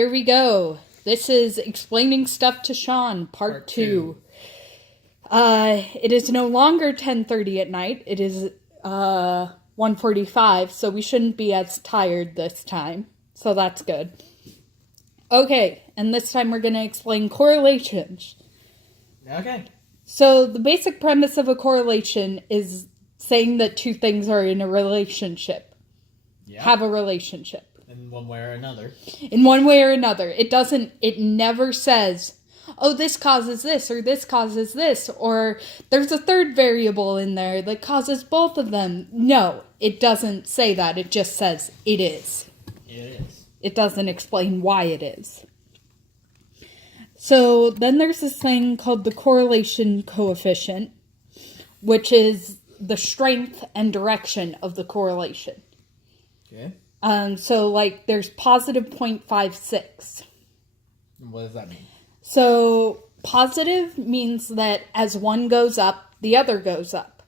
Here we go. This is Explaining Stuff to Sean, part 2. It is no longer 10:30 at night. It is 1:45, so we shouldn't be as tired this time. So that's good. Okay, and this time we're going to explain correlations. Okay. So the basic premise of a correlation is saying that two things are in a relationship. Yeah. Have a relationship. In one way or another. In one way or another. It never says, oh, this causes this, or this causes this, or there's a third variable in there that causes both of them. No, it doesn't say that. It just says it is. It is. It doesn't explain why it is. So then there's this thing called the correlation coefficient, which is the strength and direction of the correlation. Okay. So, there's positive 0.56. What does that mean? So, positive means that as one goes up, the other goes up.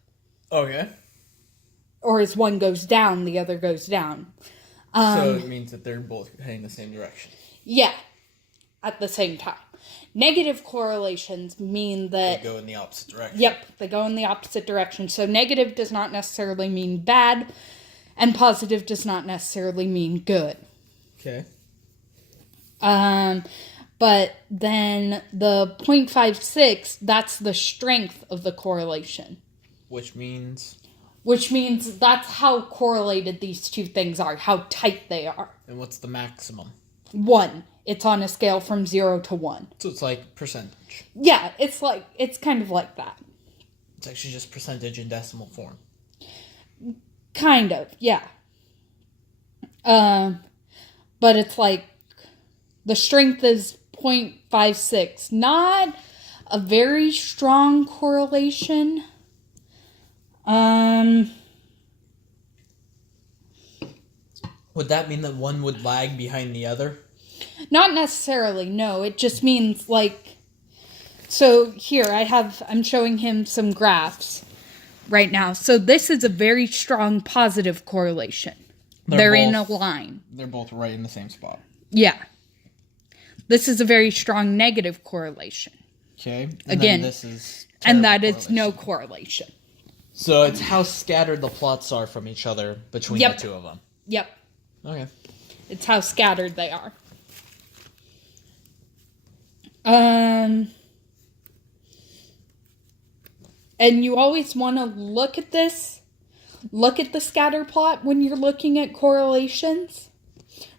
Okay. Or as one goes down, the other goes down. So it means that they're both heading the same direction. Yeah, at the same time. Negative correlations mean that... They go in the opposite direction. Yep, they go in the opposite direction. So, negative does not necessarily mean bad, and positive does not necessarily mean good. Okay. But then the 0.56, that's the strength of the correlation. Which means That's how correlated these two things are, how tight they are. And what's the maximum? 1. It's on a scale from 0 to 1. So it's like percentage. Yeah, it's kind of like that. It's actually just percentage in decimal form. Kind of, yeah. But it's the strength is 0.56. Not a very strong correlation. Would that mean that one would lag behind the other? Not necessarily, no. It just means so here I'm showing him some graphs right now. So this is a very strong positive correlation. They're in a line. They're both right in the same spot. Yeah. This is a very strong negative correlation. Okay. Again, this is and that is no correlation. So it's how scattered the plots are from each other between the two of them. Yep. Okay. It's how scattered they are. And you always want to look at the scatter plot when you're looking at correlations,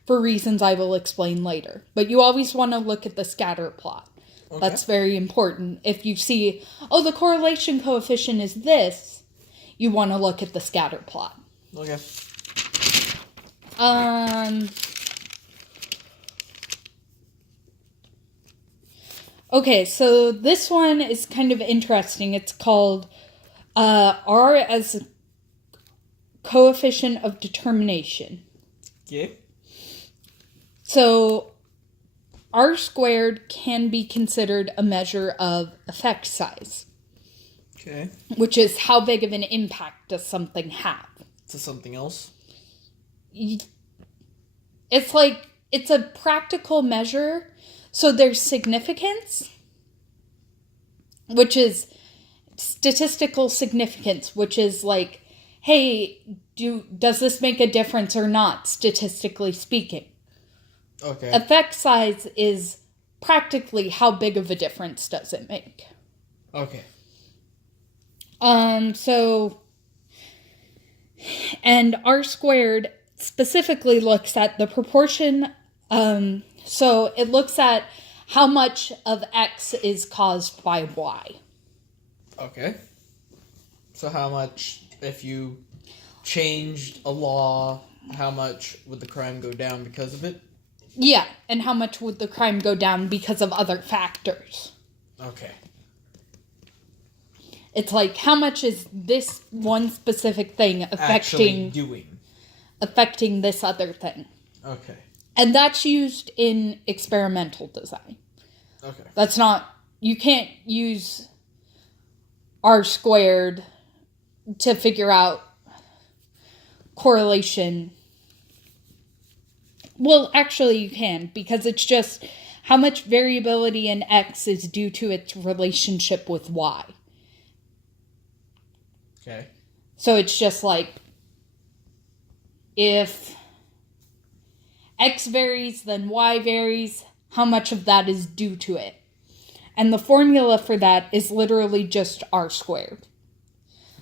for reasons I will explain later. But you always want to look at the scatter plot. Okay. That's very important. If you see, the correlation coefficient is this, you want to look at the scatter plot. Okay. Okay, so this one is kind of interesting. It's called R as coefficient of determination. Okay. So R squared can be considered a measure of effect size. Okay. Which is how big of an impact does something have. To something else? It's it's a practical measure. So there's significance, which is statistical significance, which is hey, does this make a difference or not, statistically speaking? Okay. Effect size is practically how big of a difference does it make. Okay. And R squared specifically looks at the proportion, so it looks at how much of X is caused by Y. Okay. So how much, if you changed a law, how much would the crime go down because of it? Yeah, and how much would the crime go down because of other factors? Okay. It's how much is this one specific thing affecting this other thing? Okay. And that's used in experimental design. Okay. You can't use R squared to figure out correlation Well, actually you can, because it's just how much variability in X is due to its relationship with Y. Okay. So it's just like, if X varies, then Y varies, how much of that is due to it? And the formula for that is literally just R squared.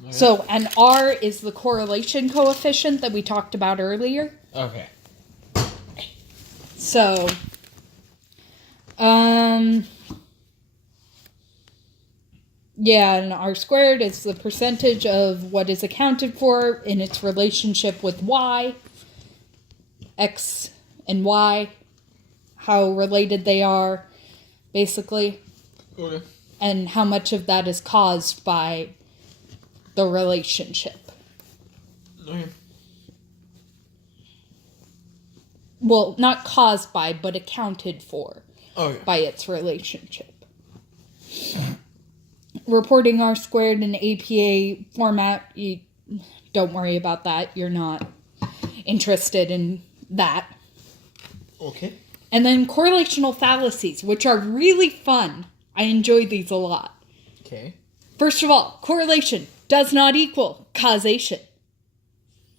Okay. So, and R is the correlation coefficient that we talked about earlier. Okay. So, yeah, and R squared is the percentage of what is accounted for in its relationship with Y, X and Y, how related they are, basically, Okay. and how much of that is caused by the relationship. Okay. Well, not caused by, but accounted for Okay. by its relationship. Reporting R squared in APA format, you don't worry about that. You're not interested in that. Okay. And then correlational fallacies, which are really fun. I enjoy these a lot. Okay. First of all, correlation does not equal causation.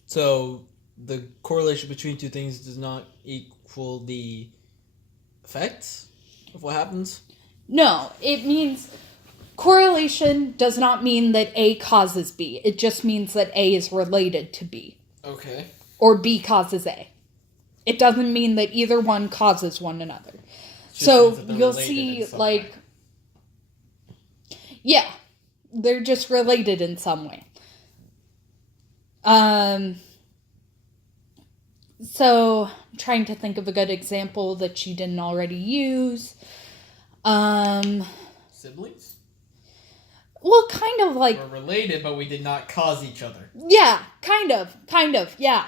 So the correlation between two things does not equal the effects of what happens? No, it means correlation does not mean that A causes B. It just means that A is related to B. Okay. Or B causes A. It doesn't mean that either one causes one another. Just So means that they're you'll related see, in some like, way. yeah, they're just related in some way. So I'm trying to think of a good example that she didn't already use. Siblings? Well, kind of like, We're related, but we did not cause each other. yeah, kind of, yeah.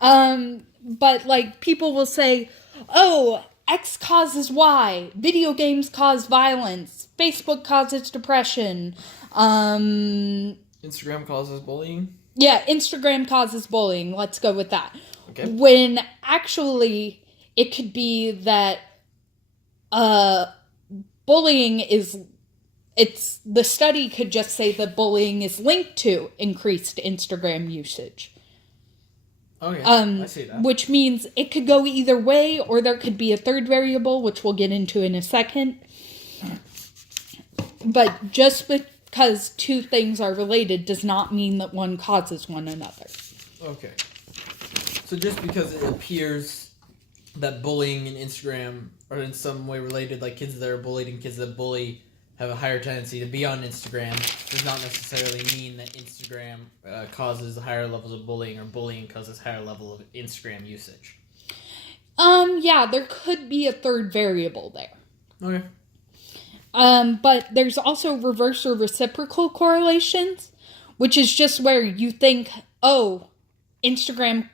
But like people will say, oh, X causes Y, video games cause violence, Facebook causes depression, Instagram causes bullying. yeah, Instagram causes bullying, let's go with that. Okay. When actually it could be that bullying is, it's, the study could just say that bullying is linked to increased Instagram usage. Okay, I see that. Which means it could go either way, or there could be a third variable, which we'll get into in a second. But just because two things are related does not mean that one causes one another. Okay. So just because it appears that bullying and Instagram are in some way related, like kids that are bullied and kids that bully have a higher tendency to be on Instagram, does not necessarily mean that Instagram causes higher levels of bullying, or bullying causes higher level of Instagram usage. Yeah, there could be a third variable there. Okay. But there's also reverse or reciprocal correlations, which is just where you think, oh, Instagram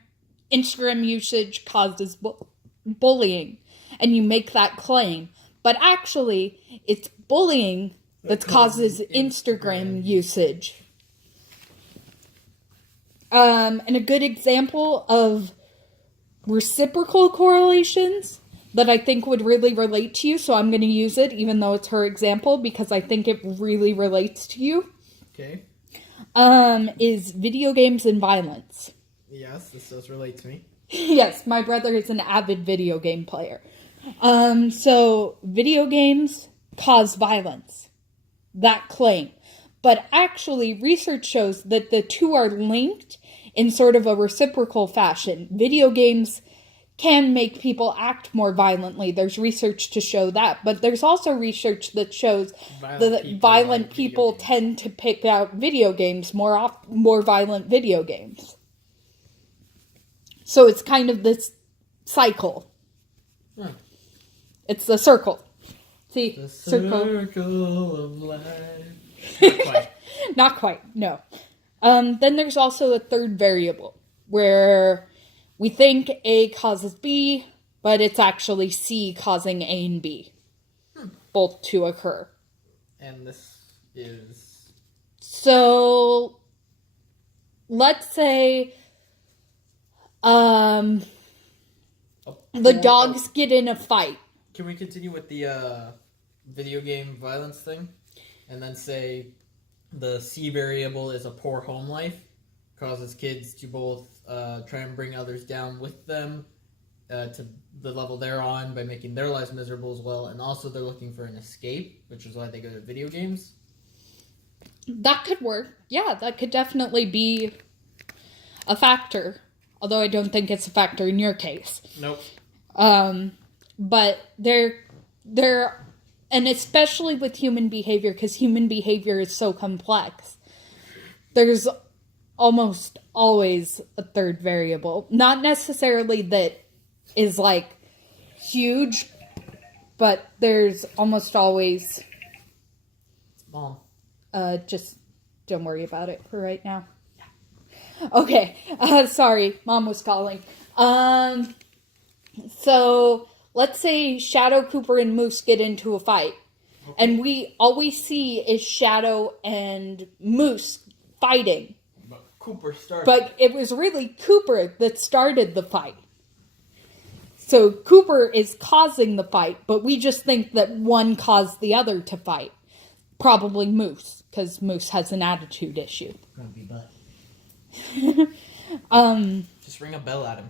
usage causes bullying, and you make that claim. But actually, it's bullying that causes Instagram usage. And a good example of reciprocal correlations that I think would really relate to you, so I'm going to use it even though it's her example because I think it really relates to you, Okay. is video games and violence. Yes, this does relate to me. Yes, my brother is an avid video game player. So video games cause violence. That claim. But actually, research shows that the two are linked in sort of a reciprocal fashion. Video games can make people act more violently. There's research to show that. But there's also research that shows that violent people tend to pick out video games more violent video games. So it's kind of this cycle. Huh. It's the circle. See? The circle of life. Not quite. Not quite, no. Then there's also a third variable, where we think A causes B, but it's actually C causing A and B. Both to occur. And this is... So, let's say, The dogs get in a fight. Can we continue with the video game violence thing? And then say the C variable is a poor home life. Causes kids to both try and bring others down with them to the level they're on by making their lives miserable as well. And also they're looking for an escape, which is why they go to video games. That could work. Yeah, that could definitely be a factor. Although I don't think it's a factor in your case. Nope. But they're, and especially with human behavior, because human behavior is so complex, there's almost always a third variable. Not necessarily that is like huge, but there's almost always... Mom. Just don't worry about it for right now. Okay, sorry, Mom was calling. So, let's say Shadow, Cooper, and Moose get into a fight. Okay. And all we see is Shadow and Moose fighting. But Cooper started. But it was really Cooper that started the fight. So, Cooper is causing the fight, but we just think that one caused the other to fight. Probably Moose, because Moose has an attitude issue. Grumpy butt. Just ring a bell at him.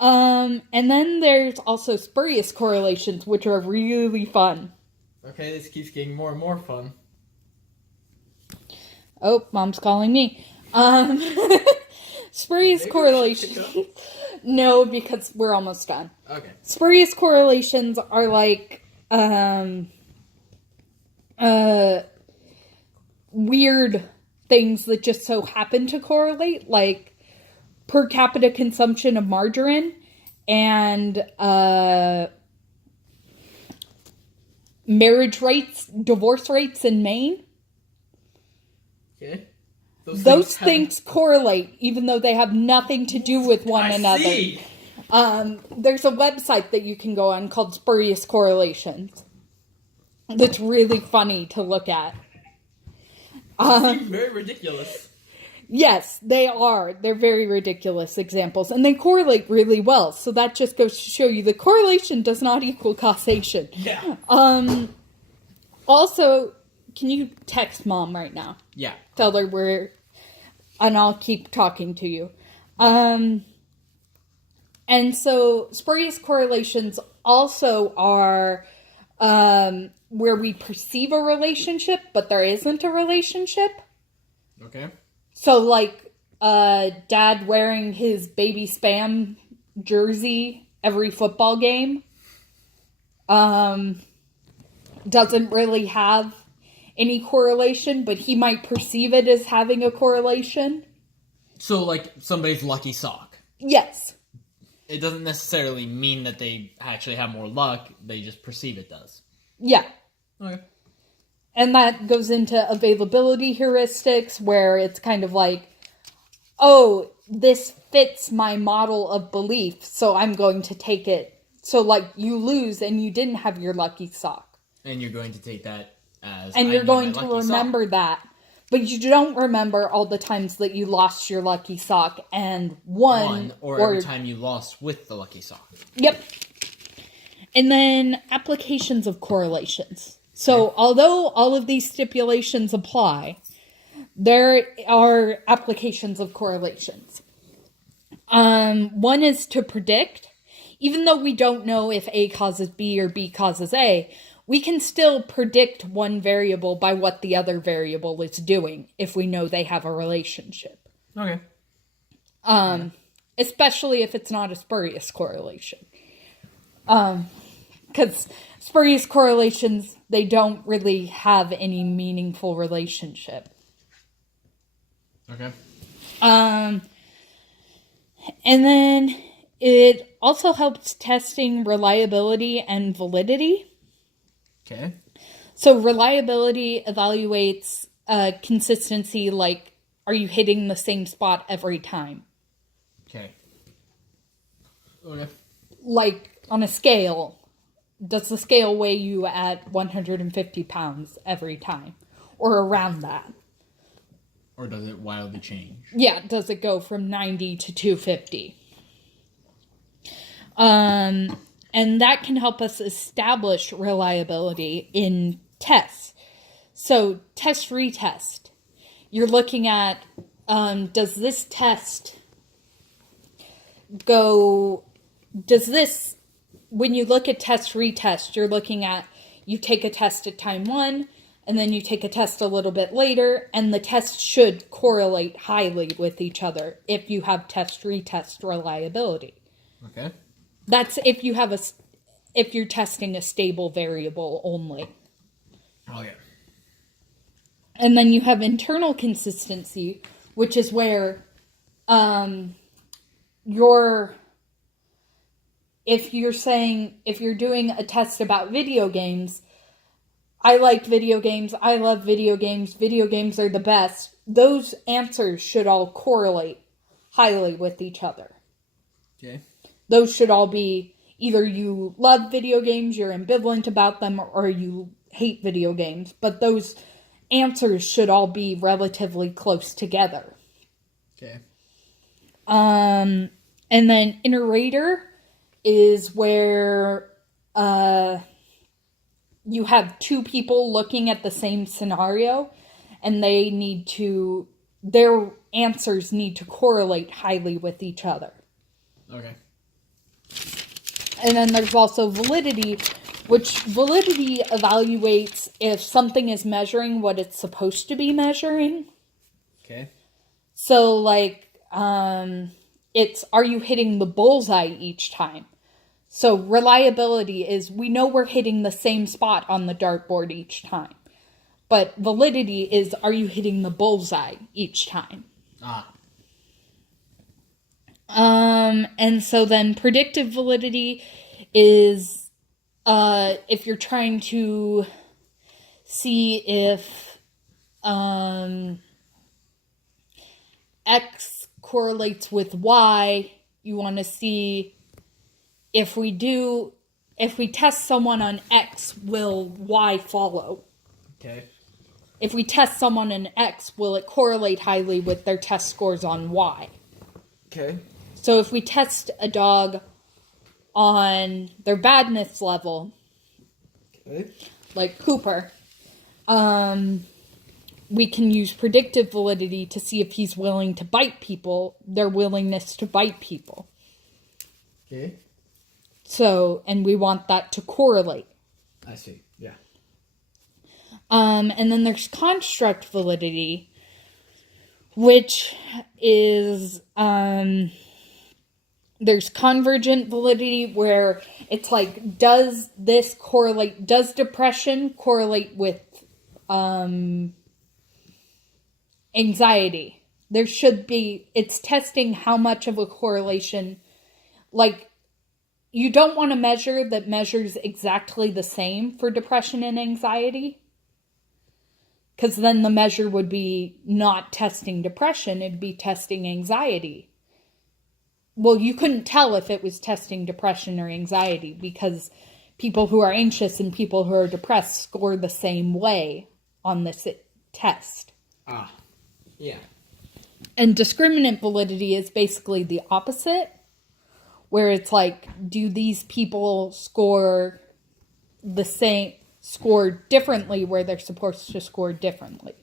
And then there's also spurious correlations, which are really fun. Okay, this keeps getting more and more fun. Oh, Mom's calling me. Spurious correlations. No, because we're almost done. Okay. Spurious correlations are like, weird things that just so happen to correlate, like per capita consumption of margarine and marriage rates, divorce rates in Maine. Okay. Those things correlate, even though they have nothing to do with one another. See. There's a website that you can go on called Spurious Correlations. That's really funny to look at. Seems very ridiculous. Yes, they are. They're very ridiculous examples. And they correlate really well. So that just goes to show you that correlation does not equal causation. Yeah. Also, can you text Mom right now? Yeah. Tell her and I'll keep talking to you. And so spurious correlations also are where we perceive a relationship, but there isn't a relationship. Okay. So, like, Dad wearing his baby Spam jersey every football game doesn't really have any correlation, but he might perceive it as having a correlation. So, like, somebody's lucky sock. Yes. It doesn't necessarily mean that they actually have more luck. They just perceive it does. Yeah. Okay. And that goes into availability heuristics, where it's kind of like, oh, this fits my model of belief, so I'm going to take it. So, like, you lose and you didn't have your lucky sock. And you're going to take that as... And you're going to remember that. But you don't remember all the times that you lost your lucky sock and won. Or every time you lost with the lucky sock. Yep. And then applications of correlations. So, although all of these stipulations apply, there are applications of correlations. One is to predict. Even though we don't know if A causes B or B causes A, we can still predict one variable by what the other variable is doing if we know they have a relationship. Okay. Especially if it's not a spurious correlation. Because spurious correlations, they don't really have any meaningful relationship. Okay. And then it also helps testing reliability and validity. Okay. So reliability evaluates consistency, like, are you hitting the same spot every time? Okay. Okay. Like, on a scale, does the scale weigh you at 150 pounds every time? Or around that? Or does it wildly change? Yeah, does it go from 90 to 250? And that can help us establish reliability in tests. So test retest. You're looking at, does this, when you look at test retest, you're looking at, you take a test at time 1, and then you take a test a little bit later, and the tests should correlate highly with each other if you have test retest reliability. Okay. That's if you're testing a stable variable only. Oh, yeah. And then you have internal consistency, which is where if you're doing a test about video games, I like video games, I love video games are the best, those answers should all correlate highly with each other. Okay. Those should all be either you love video games, you're ambivalent about them, or you hate video games. But those answers should all be relatively close together. Okay. And then iterator is where you have two people looking at the same scenario, and their answers need to correlate highly with each other. Okay. And then there's also validity, which validity evaluates if something is measuring what it's supposed to be measuring. Okay. So, like, it's, are you hitting the bullseye each time? So reliability is, we know we're hitting the same spot on the dartboard each time. But validity is, are you hitting the bullseye each time? And so then predictive validity is if you're trying to see if X correlates with Y, you want to see if we test someone on X, will Y follow? Okay. If we test someone on X, will it correlate highly with their test scores on Y? Okay. So if we test a dog on their badness level, Okay. like Cooper, we can use predictive validity to see if he's willing to bite people, their willingness to bite people. Okay. So, and we want that to correlate. I see. Yeah. And then there's construct validity, which is, there's convergent validity where it's like, does depression correlate with, anxiety? It's testing how much of a correlation, like, you don't want a measure that measures exactly the same for depression and anxiety, because then the measure would be not testing depression, it'd be testing anxiety. Well, you couldn't tell if it was testing depression or anxiety, because people who are anxious and people who are depressed score the same way on this test. Yeah. And discriminant validity is basically the opposite, where it's like, do these people score differently where they're supposed to score differently?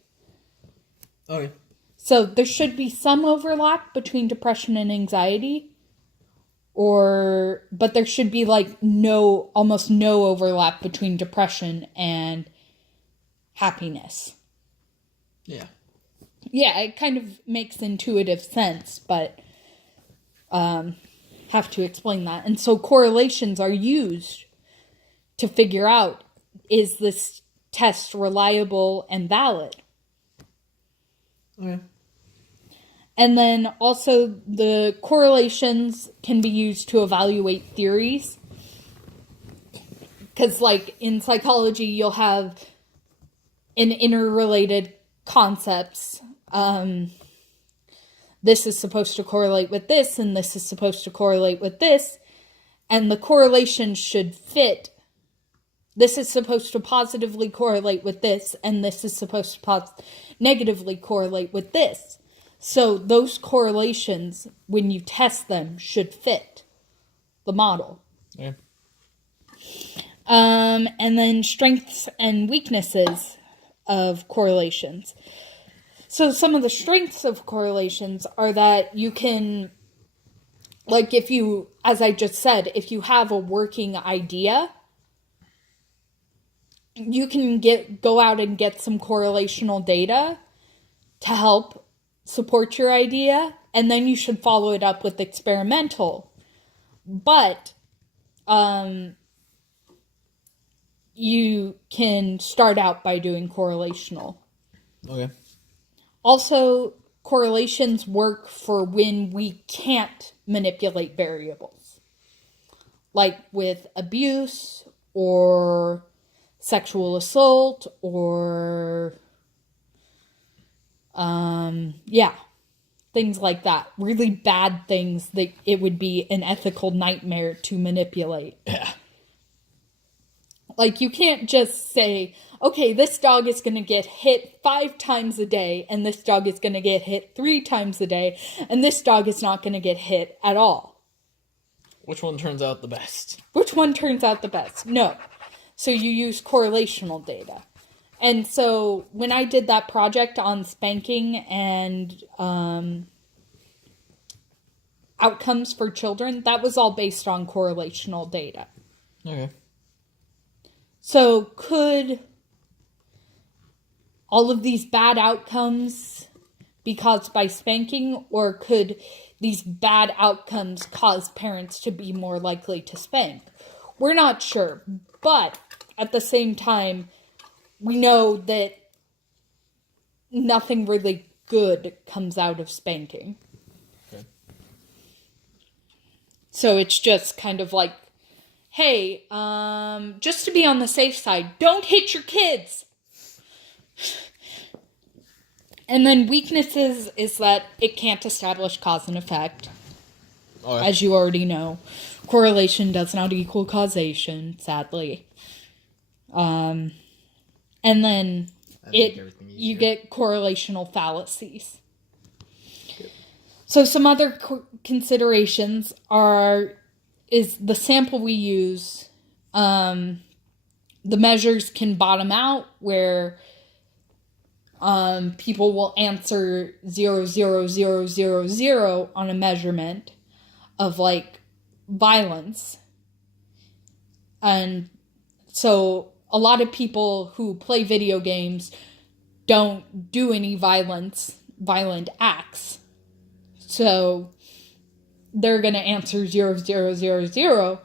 Okay. So there should be some overlap between depression and anxiety, but there should be like almost no overlap between depression and happiness. Yeah. Yeah, it kind of makes intuitive sense, but have to explain that. And so correlations are used to figure out, is this test reliable and valid? Okay. And then also the correlations can be used to evaluate theories. Because like in psychology, you'll have an interrelated concepts. This is supposed to correlate with this, and this is supposed to correlate with this. And the correlation should fit. This is supposed to positively correlate with this, and this is supposed to negatively correlate with this. So those correlations, when you test them, should fit. the model. Okay. And then strengths and weaknesses of correlations. So some of the strengths of correlations are that you can, like if you, as I just said, if you have a working idea, you can go out and get some correlational data to help support your idea, and then you should follow it up with experimental. But you can start out by doing correlational. Okay. Also, correlations work for when we can't manipulate variables, like with abuse or sexual assault or things like that. Really bad things that it would be an ethical nightmare to manipulate. Yeah. Like, you can't just say, okay, this dog is going to get hit 5 times a day, and this dog is going to get hit 3 times a day, and this dog is not going to get hit at all. Which one turns out the best? Which one turns out the best? No. So you use correlational data. And so when I did that project on spanking and outcomes for children, that was all based on correlational data. Okay. So could all of these bad outcomes be caused by spanking, or could these bad outcomes cause parents to be more likely to spank? We're not sure, but at the same time, we know that nothing really good comes out of spanking. Okay. So it's just kind of like, hey, just to be on the safe side, don't hit your kids. And then weaknesses is that it can't establish cause and effect. Okay. As you already know. Correlation does not equal causation, sadly. And then you get correlational fallacies. Yep. So some other considerations is the sample we use. The measures can bottom out, where people will answer 0.0000 on a measurement of like violence. And so a lot of people who play video games don't do any violent acts. So they're going to answer 0.0000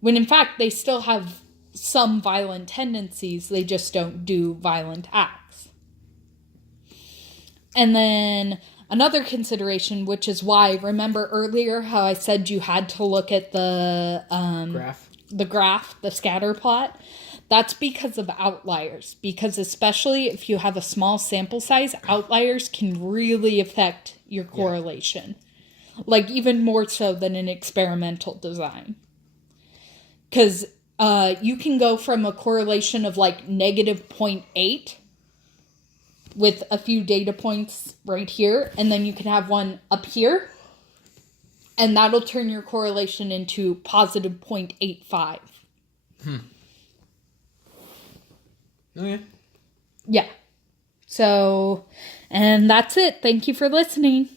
when in fact they still have some violent tendencies. They just don't do violent acts. And then another consideration, which is why, remember earlier how I said you had to look at the graph, the scatter plot? That's because of outliers. Because especially if you have a small sample size, outliers can really affect your correlation. Yeah. Like even more so than an experimental design. Because you can go from a correlation of like negative 0.8 with a few data points right here, and then you can have one up here, and that'll turn your correlation into positive 0.85. Okay. Yeah. So, and that's it. Thank you for listening.